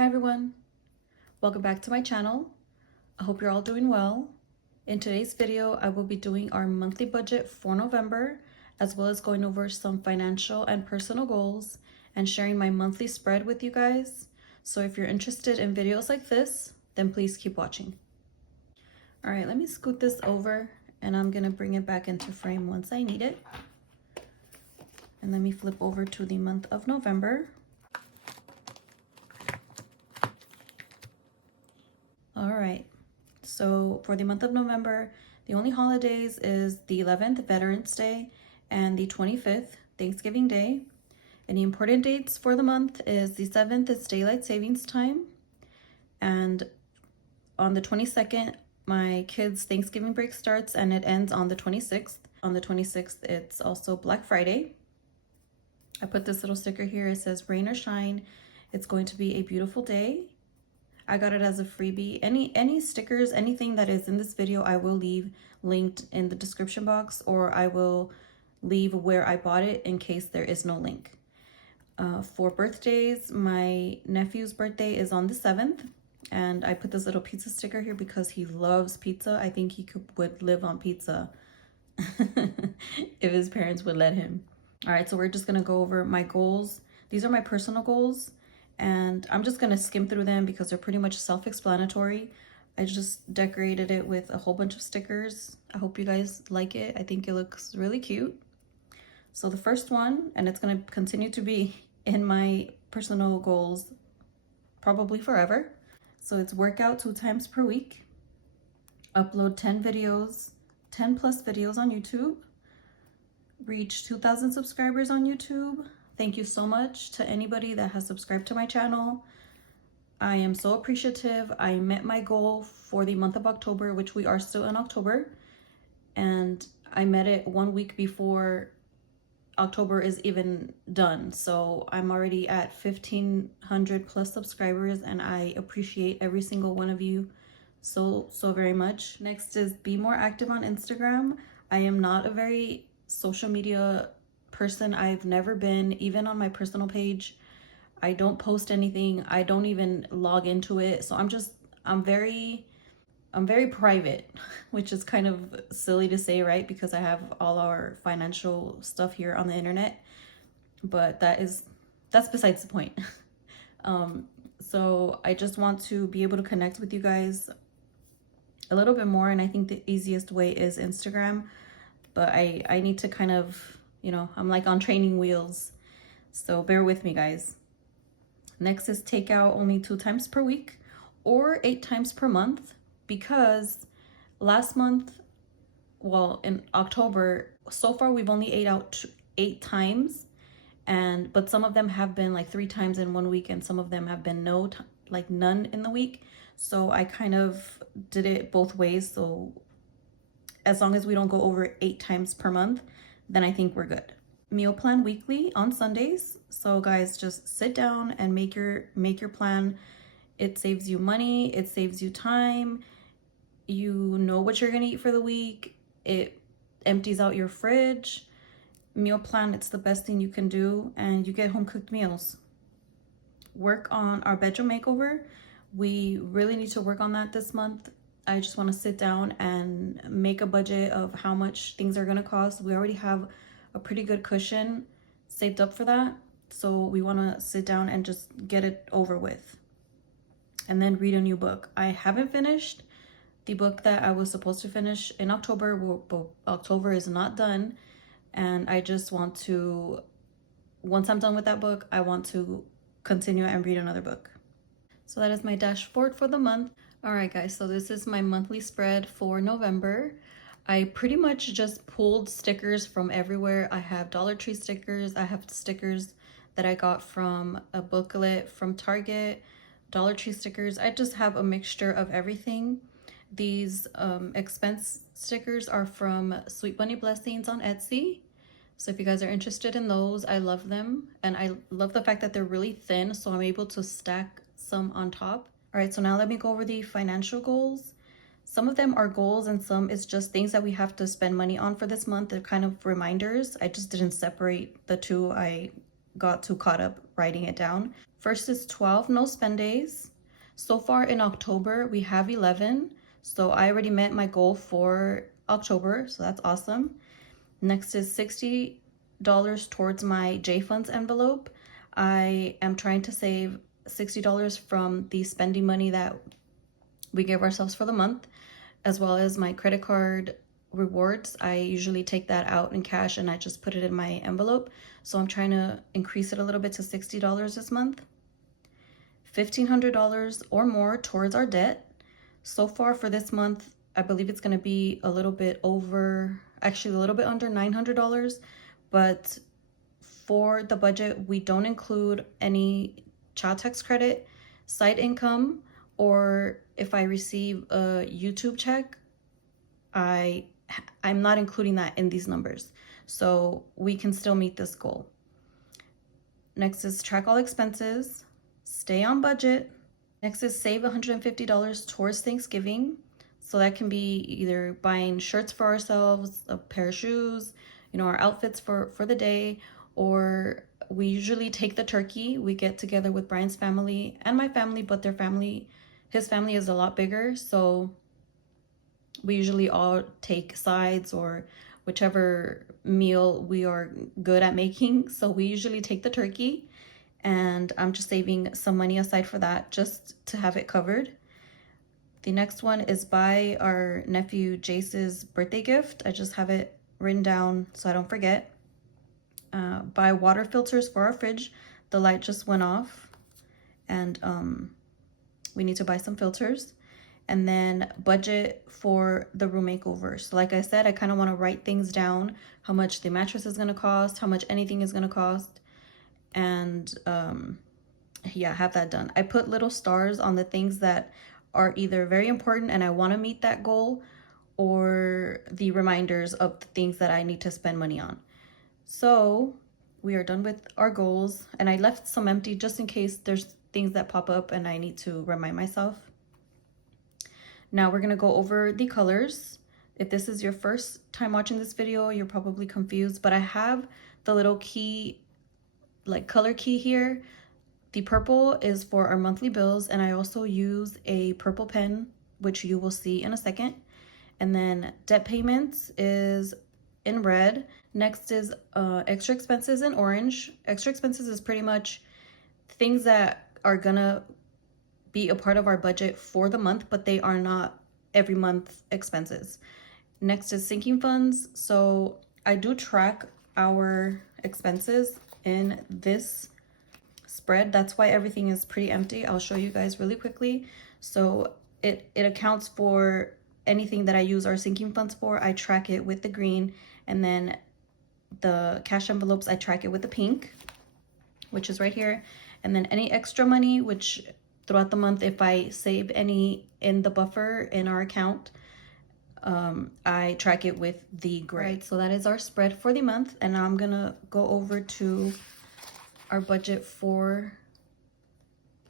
Hi everyone, welcome back to my channel. I hope you're all doing well. In today's video, I will be doing our monthly budget for November, as well as going over some financial and personal goals and sharing my monthly spread with you guys. So if you're interested in videos like this, then please keep watching. All right, let me scoot this over and I'm gonna bring it back into frame once I need it. And let me flip over to the month of November. All right, so for the month of November, the only holidays is the 11th, Veterans Day, and the 25th, Thanksgiving Day. And the important dates for the month is the 7th is Daylight Savings Time. And on the 22nd, my kids' Thanksgiving break starts and it ends on the 26th. On the 26th, it's also Black Friday. I put this little sticker here. It says, rain or shine, it's going to be a beautiful day. I got it as a freebie. Any stickers, anything that is in this video, I will leave linked in the description box, or I will leave where I bought it in case there is no link. For birthdays, my nephew's birthday is on the 7th, and I put this little pizza sticker here because he loves pizza. I think he would live on pizza if his parents would let him. All right, so we're just gonna go over my goals. These are my personal goals, and I'm just gonna skim through them because they're pretty much self-explanatory. I just decorated it with a whole bunch of stickers. I hope you guys like it. I think it looks really cute. So the first one, and it's gonna continue to be in my personal goals probably forever. So it's workout 2 times per week, upload 10 videos, 10 plus videos on YouTube, reach 2,000 subscribers on YouTube. Thank you so much to anybody that has subscribed to my channel. I am so appreciative. I met my goal for the month of October, which we are still in October, and I met it 1 week before October is even done. So I'm already at 1,500 plus subscribers, and I appreciate every single one of you so very much. Next is be more active on Instagram. I am not a very social media person. I've never been, even on my personal page. I don't post anything. I don't even log into it. So I'm very private, which is kind of silly to say, right? Because I have all our financial stuff here on the internet, but that's besides the point. So I just want to be able to connect with you guys a little bit more, and I think the easiest way is Instagram, but I need to kind of, you know, I'm like on training wheels, so bear with me, guys. Next is take out only 2 times per week or 8 times per month, because last month, well, in October, so far we've only ate out 8 times, but some of them have been like 3 times in 1 week, and some of them have been none in the week. So I kind of did it both ways. So as long as we don't go over 8 times per month, then I think we're good. Meal plan weekly on Sundays. So guys, just sit down and make your plan. It saves you money, it saves you time. You know what you're gonna eat for the week. It empties out your fridge. Meal plan, it's the best thing you can do, and you get home cooked meals. Work on our bedroom makeover. We really need to work on that this month. I just want to sit down and make a budget of how much things are going to cost. We already have a pretty good cushion saved up for that, so we want to sit down and just get it over with, and then read a new book. I haven't finished the book that I was supposed to finish in October, but October is not done, and I just want to, once I'm done with that book, I want to continue and read another book. So that is my dashboard for the month. All right, guys, so this is my monthly spread for November. I pretty much just pulled stickers from everywhere. I have Dollar Tree stickers. I have stickers that I got from a booklet from Target, Dollar Tree stickers. I just have a mixture of everything. These expense stickers are from Sweet Bunny Blessings on Etsy. So if you guys are interested in those, I love them. And I love the fact that they're really thin, so I'm able to stack some on top. All right, so now let me go over the financial goals. Some of them are goals and some is just things that we have to spend money on for this month. They're kind of reminders. I just didn't separate the two. I got too caught up writing it down. First is 12 no spend days. So far in October, we have 11. So I already met my goal for October, so that's awesome. Next is $60 towards my J Funds envelope. I am trying to save $60 from the spending money that we give ourselves for the month, as well as my credit card rewards. I usually take that out in cash and I just put it in my envelope. So I'm trying to increase it a little bit to $60 this month. $1,500 or more towards our debt. So far for this month, I believe it's going to be a little bit over, actually a little bit under $900. But for the budget, we don't include any child tax credit, side income, or if I receive a YouTube check, I'm not including that in these numbers. So we can still meet this goal. Next is track all expenses, stay on budget. Next is save $150 towards Thanksgiving. So that can be either buying shirts for ourselves, a pair of shoes, our outfits for the day, or we usually take the turkey. We get together with Brian's family and my family, but his family is a lot bigger. So we usually all take sides or whichever meal we are good at making. So we usually take the turkey, and I'm just saving some money aside for that just to have it covered. The next one is buy our nephew Jace's birthday gift. I just have it written down so I don't forget. Buy water filters for our fridge. The light just went off, and we need to buy some filters. And then budget for the room makeover. So like I said, I kind of want to write things down, how much the mattress is going to cost, how much anything is going to cost, and yeah, have that done. I put little stars on the things that are either very important and I want to meet that goal, or the reminders of the things that I need to spend money on. So we are done with our goals, and I left some empty just in case there's things that pop up and I need to remind myself. Now we're going to go over the colors. If this is your first time watching this video, you're probably confused, but I have the little key, like color key here. The purple is for our monthly bills, and I also use a purple pen, which you will see in a second. And then debt payments is in red. Next is extra expenses in orange. Extra expenses is pretty much things that are gonna be a part of our budget for the month, but they are not every month expenses. Next is sinking funds. So I do track our expenses in this spread. That's why everything is pretty empty. I'll show you guys really quickly. So it accounts for anything that I use our sinking funds for. I track it with the green, and then the cash envelopes, I track it with the pink, which is right here. And then any extra money, which throughout the month, if I save any in the buffer in our account, I track it with the gray. Right, so that is our spread for the month. And now I'm gonna go over to our budget for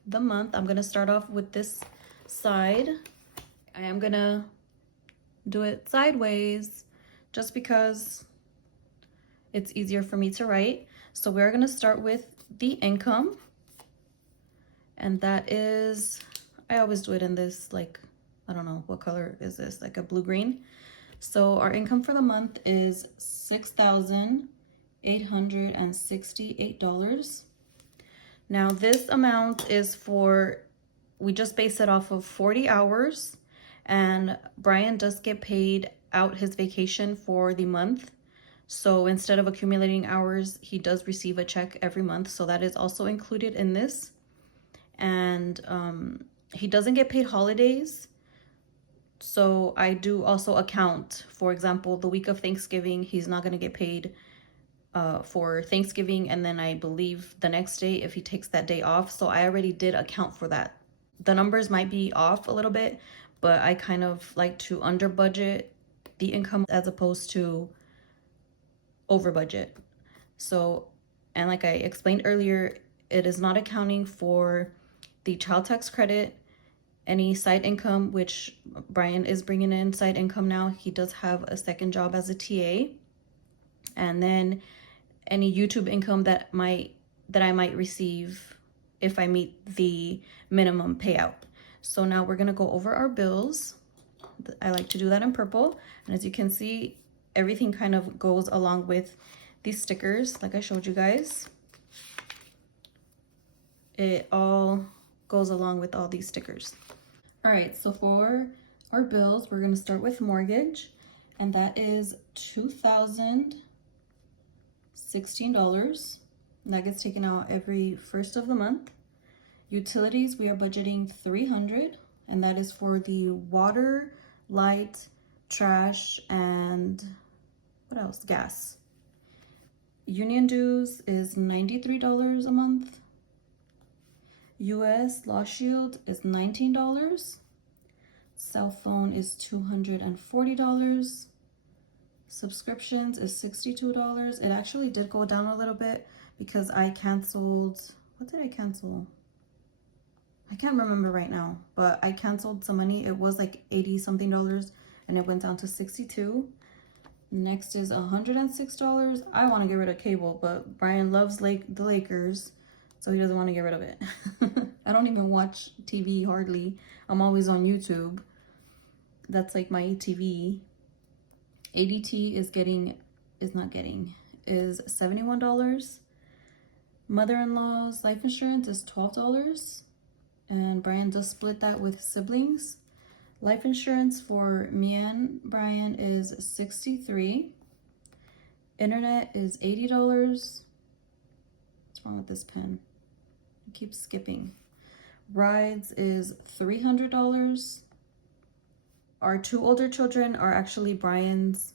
the month. I'm gonna start off with this side. I am gonna do it sideways just because it's easier for me to write. So we're gonna start with the income. And that is, I always do it in this, like, I don't know, what color is this? Like a blue-green. So our income for the month is $6,868. Now this amount is for, we just base it off of 40 hours. And Brian does get paid out his vacation for the month. So instead of accumulating hours, he does receive a check every month. So that is also included in this. And he doesn't get paid holidays. So I do also account, for example, the week of Thanksgiving, he's not going to get paid for Thanksgiving. And then I believe the next day if he takes that day off. So I already did account for that. The numbers might be off a little bit, but I kind of like to under budget the income as opposed to over budget. So, and like I explained earlier, it is not accounting for the child tax credit, any side income, which Brian is bringing in side income now. He does have a second job as a TA. And then any YouTube income that might that I might receive if I meet the minimum payout. So now we're gonna go over our bills. I like to do that in purple. And as you can see, everything kind of goes along with these stickers, like I showed you guys. It all goes along with all these stickers. All right, so for our bills, we're gonna start with mortgage, and that is $2,016. That gets taken out every first of the month. Utilities, we are budgeting $300, and that is for the water, light, trash, and what else? Gas. Union dues is $93 a month. US Law Shield is $19. Cell phone is $240. Subscriptions is $62. It actually did go down a little bit because I canceled, what did I cancel? I can't remember right now, but I canceled some money. It was like 80 something dollars and it went down to 62. Next is $106. I want to get rid of cable, but Brian loves the Lakers, so he doesn't want to get rid of it. I don't even watch TV hardly. I'm always on YouTube. That's like my TV. ADT is $71. Mother-in-law's life insurance is $12. And Brian does split that with siblings. Life insurance for me and Brian is $63. Internet is $80. What's wrong with this pen? It keeps skipping. Rides is $300. Our two older children are actually Brian's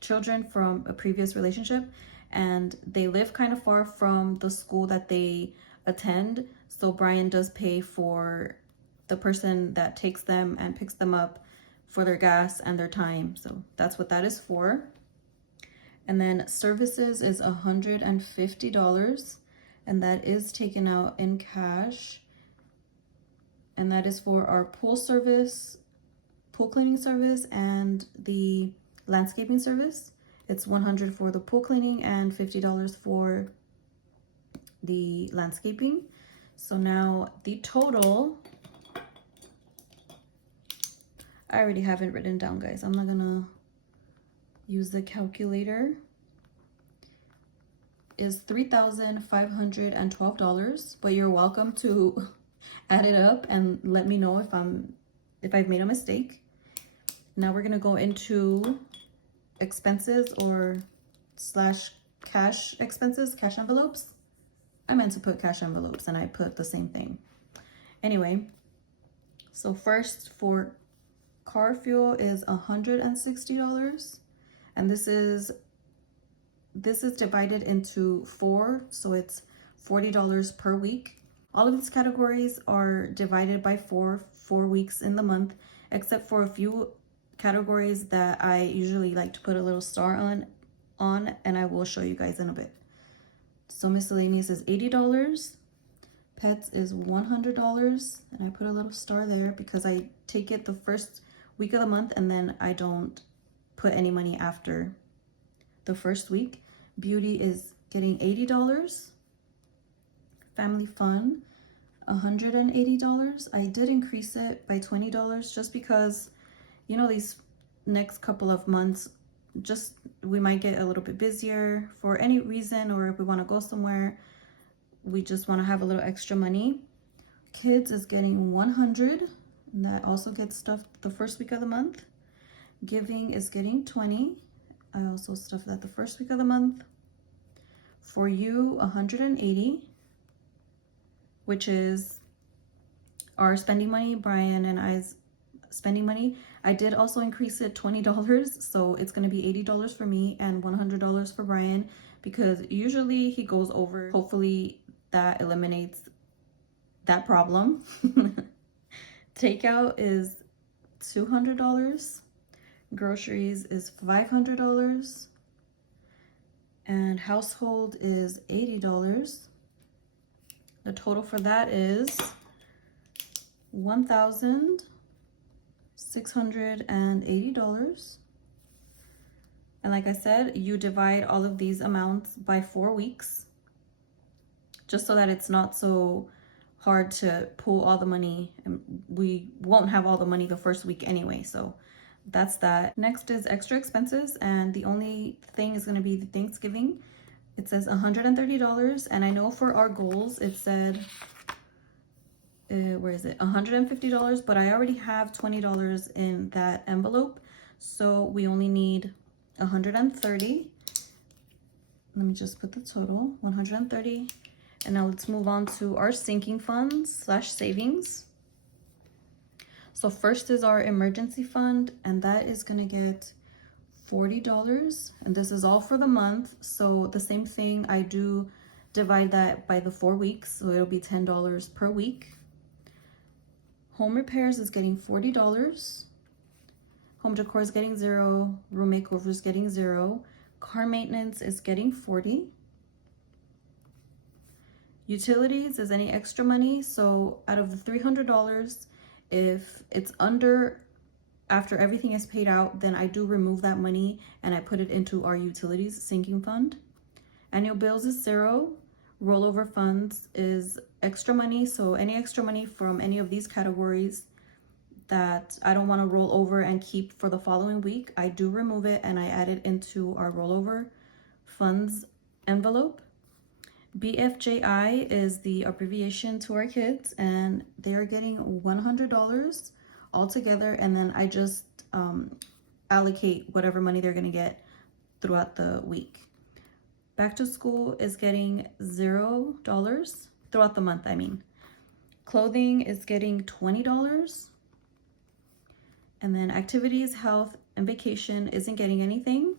children from a previous relationship, and they live kind of far from the school that they attend. So Brian does pay for the person that takes them and picks them up for their gas and their time. So that's what that is for. And then services is $150, and that is taken out in cash. And that is for our pool service, pool cleaning service, and the landscaping service. It's $100 for the pool cleaning and $50 for the landscaping. So now the total, I already have it written down, guys. I'm not gonna use the calculator, is $3,512, but you're welcome to add it up and let me know if I've made a mistake. Now we're gonna go into expenses or / cash expenses, cash envelopes. I meant to put cash envelopes and I put the same thing. Anyway, so first for car fuel is $160, and this is divided into 4, so it's $40 per week. All of these categories are divided by 4 weeks in the month, except for a few categories that I usually like to put a little star on, and I will show you guys in a bit. So miscellaneous is $80. Pets is $100, and I put a little star there because I take it the first week of the month and then I don't put any money after the first week. Beauty is getting $80. Family fun, $180. I did increase it by $20 just because, you know, these next couple of months, just we might get a little bit busier for any reason, or if we want to go somewhere, we just want to have a little extra money. Kids is getting $100, and that also gets stuffed the first week of the month. Giving is getting $20. I also stuff that the first week of the month. For you, $180, which is our spending money, Brian and I's spending money. I did also increase it $20, so it's going to be $80 for me and $100 for Brian, because usually he goes over. Hopefully that eliminates that problem. Takeout is $200. Groceries is $500. And household is $80. The total for that is $1,680. And like I said, you divide all of these amounts by 4 weeks. just so that it's not so hard to pull all the money, and we won't have all the money the first week anyway. So that's that. Next is extra expenses, and the only thing is going to be the Thanksgiving. It says $130, and I know for our goals it said where is it, $150, but I already have $20 in that envelope, so we only need 130. Let me just put the total, 130. And now let's move on to our sinking funds slash savings. So first is our emergency fund, and that is gonna get $40, and this is all for the month. So the same thing, I do divide that by the 4 weeks, so it'll be $10 per week. Home repairs is getting $40. Home decor is getting 0. Room makeover is getting 0. Car maintenance is getting $40. Utilities is any extra money. So out of the $300, if it's under, after everything is paid out, then I do remove that money and I put it into our utilities sinking fund. Annual bills is 0. Rollover funds is extra money. So any extra money from any of these categories that I don't want to roll over and keep for the following week, I do remove it and I add it into our rollover funds envelope. BFJI is the abbreviation to our kids, and they're getting $100 altogether, and then I just allocate whatever money they're going to get throughout the week. Back to school is getting $0 throughout the month, I mean. Clothing is getting $20. And then activities, health, and vacation isn't getting anything.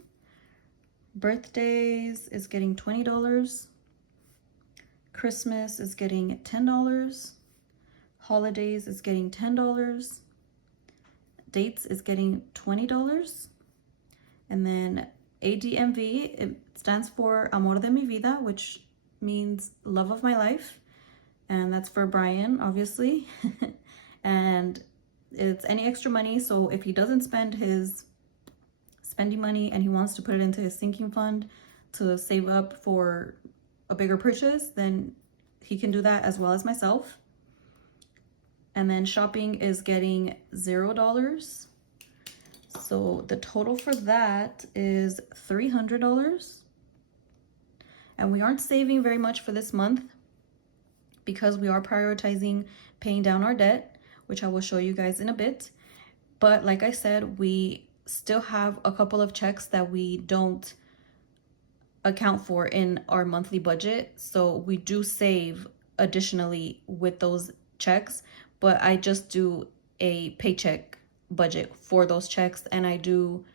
Birthdays is getting $20. Christmas is getting $10. Holidays is getting $10. Dates is getting $20. And then ADMV, it stands for Amor de mi vida, which means love of my life. And that's for Brian, obviously. And it's any extra money. So if he doesn't spend his spending money and he wants to put it into his sinking fund to save up for a bigger purchase, then he can do that, as well as myself. And then shopping is getting $0. So the total for that is $300. And we aren't saving very much for this month because we are prioritizing paying down our debt, which I will show you guys in a bit. But like I said, we still have a couple of checks that we don't account for in our monthly budget. So we do save additionally with those checks, but I just do a paycheck budget for those checks, and I do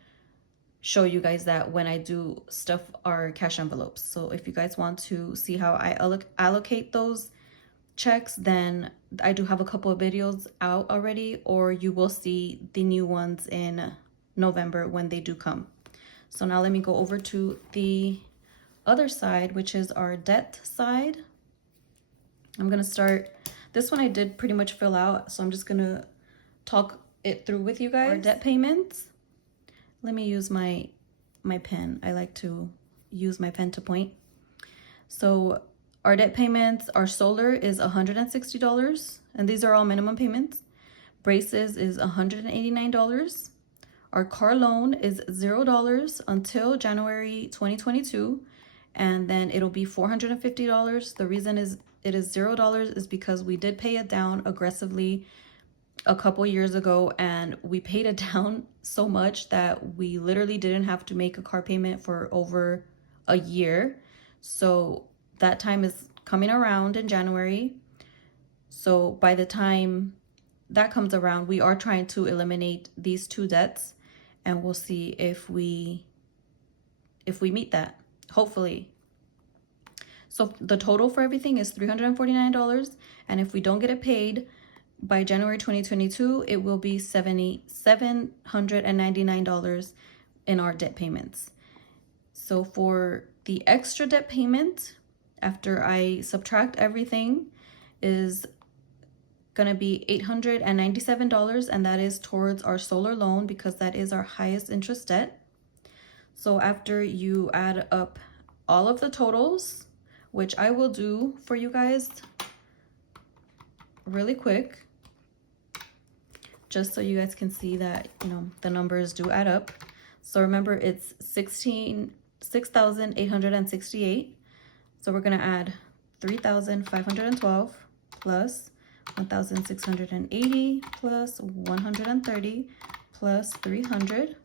show you guys that when I do stuff our cash envelopes. So if you guys want to see how I allocate those checks, then I do have a couple of videos out already, or you will see the new ones in November when they do come. So now let me go over to the other side, which is our debt side. I'm gonna start, this one I did pretty much fill out, so I'm just gonna talk it through with you guys. Our debt payments. Let me use my pen. I like to use my pen to point. So our debt payments, our solar is $160, and these are all minimum payments. Braces is $189. Our car loan is $0 until January 2022, and then it'll be $450. The reason is it is $0 is because we did pay it down aggressively a couple years ago, and we paid it down so much that we literally didn't have to make a car payment for over a year. So that time is coming around in January. So by the time that comes around, we are trying to eliminate these two debts, and we'll see if we meet that, hopefully. So the total for everything is $349, and if we don't get it paid by January 2022, it will be $799 in our debt payments. So for the extra debt payment, after I subtract everything, is gonna be $897, and that is towards our solar loan because that is our highest interest debt. So after you add up all of the totals, which I will do for you guys really quick, just so you guys can see that, you know, the numbers do add up. So remember, it's 6,868. So we're gonna add 3,512 plus 1,680 plus 130 plus 300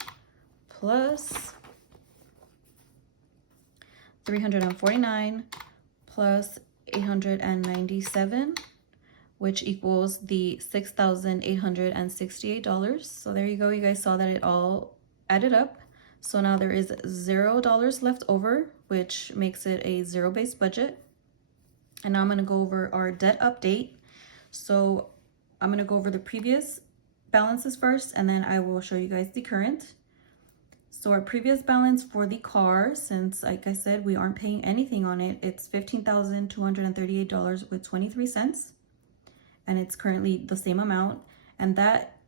plus 349 plus 897, which equals the $6,868. So there you go. You guys saw that it all added up. So now there is $0 left over, which makes it a zero-based budget. And now I'm going to go over our debt update. So I'm going to go over the previous balances first, and then I will show you guys the current. So our previous balance for the car, since like I said, we aren't paying anything on it, it's $15,238 with 23 cents. And it's currently the same amount. And that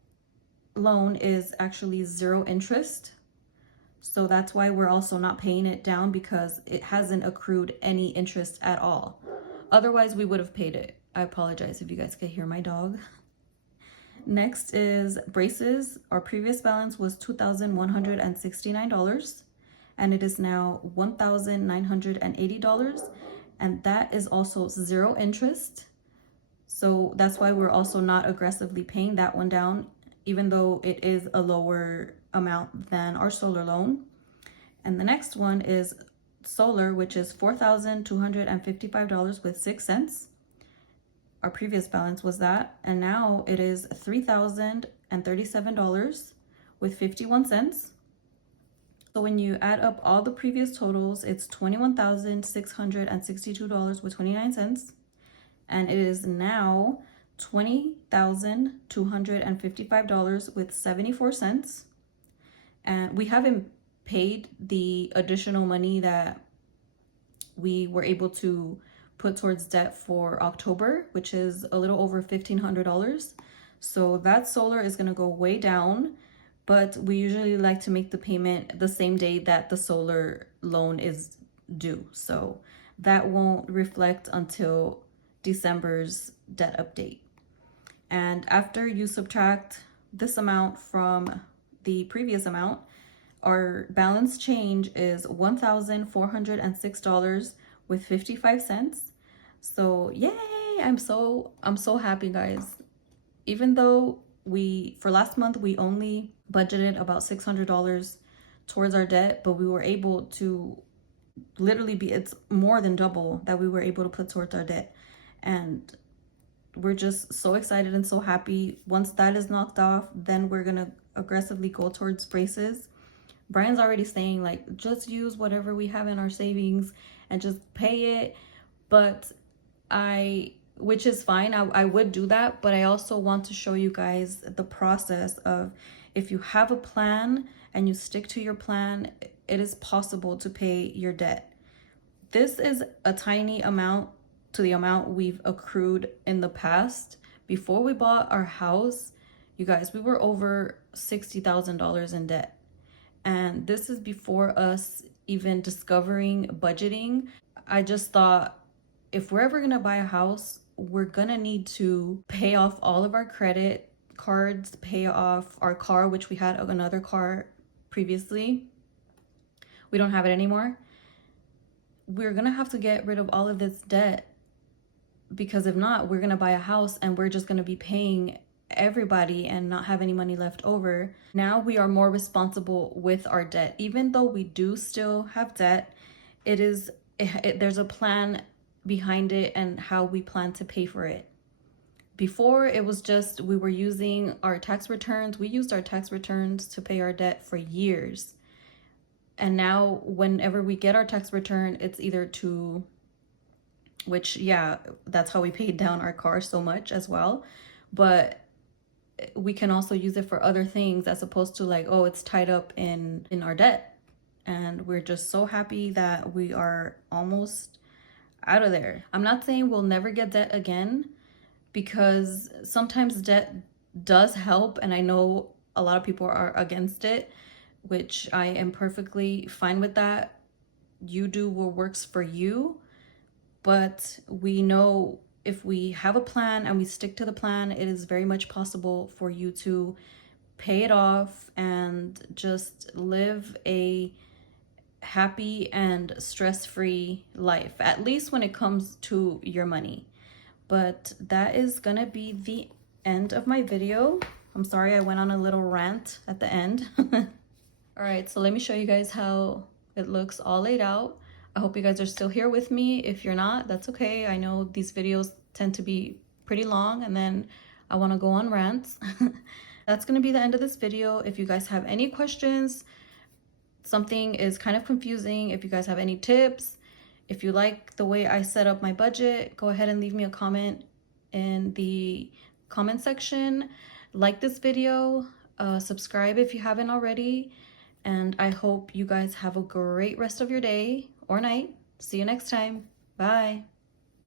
loan is actually zero interest. So that's why we're also not paying it down, because it hasn't accrued any interest at all. Otherwise, we would have paid it. I apologize if you guys could hear my dog. Next is braces. Our previous balance was $2,169, and it is now $1,980, and that is also zero interest. So that's why we're also not aggressively paying that one down, even though it is a lower amount than our solar loan. And the next one is solar, which is $4,255 with 6 cents. Our previous balance was that, and now it is $3,037 with 51 cents. So when you add up all the previous totals, it's $21,662 with 29 cents. And it is now $20,255 with 74 cents. And we haven't paid the additional money that we were able to put towards debt for October, which is a little over $1,500. So that solar is going to go way down, but we usually like to make the payment the same day that the solar loan is due. So that won't reflect until December's debt update. And after you subtract this amount from the previous amount, our balance change is $1,406 with 55 cents. So yay, I'm so happy, guys. Even though for last month we only budgeted about $600 towards our debt, but we were able to literally it's more than double that we were able to put towards our debt. And we're just so excited and so happy. Once that is knocked off, then we're gonna aggressively go towards braces. Brian's already saying, like, just use whatever we have in our savings and just pay it. But which is fine, I would do that, but I also want to show you guys the process of, if you have a plan and you stick to your plan, it is possible to pay your debt. This is a tiny amount to the amount we've accrued in the past. Before we bought our house, you guys, we were over $60,000 in debt. And this is before us even discovering budgeting. I just thought, if we're ever gonna buy a house, we're gonna need to pay off all of our credit cards, pay off our car, which we had another car previously. We don't have it anymore. We're gonna have to get rid of all of this debt, because if not, we're gonna buy a house and we're just gonna be paying everybody and not have any money left over. Now we are more responsible with our debt. Even though we do still have debt, there's a plan behind it and how we plan to pay for it. Before, it was just we were using our tax returns. We used our tax returns to pay our debt for years. And now whenever we get our tax return, it's either which, yeah, that's how we paid down our car so much as well. But we can also use it for other things, as opposed to like, oh, it's tied up in our debt. And we're just so happy that we are almost out of there. I'm not saying we'll never get debt again, because sometimes debt does help, and I know a lot of people are against it, which I am perfectly fine with that. You do what works for you. but we know if we have a plan and we stick to the plan, it is very much possible for you to pay it off and just live a happy and stress-free life, at least when it comes to your money. But that is gonna be the end of my video. I'm sorry I went on a little rant at the end. All right, so let me show you guys how it looks all laid out. I hope you guys are still here with me. If you're not, that's okay. I know these videos tend to be pretty long and then I want to go on rants. That's going to be the end of this video. If you guys have any questions, something is kind of confusing, if you guys have any tips, if you like the way I set up my budget, go ahead and leave me a comment in the comment section. Like this video, subscribe if you haven't already, and I hope you guys have a great rest of your day or night. See you next time. Bye.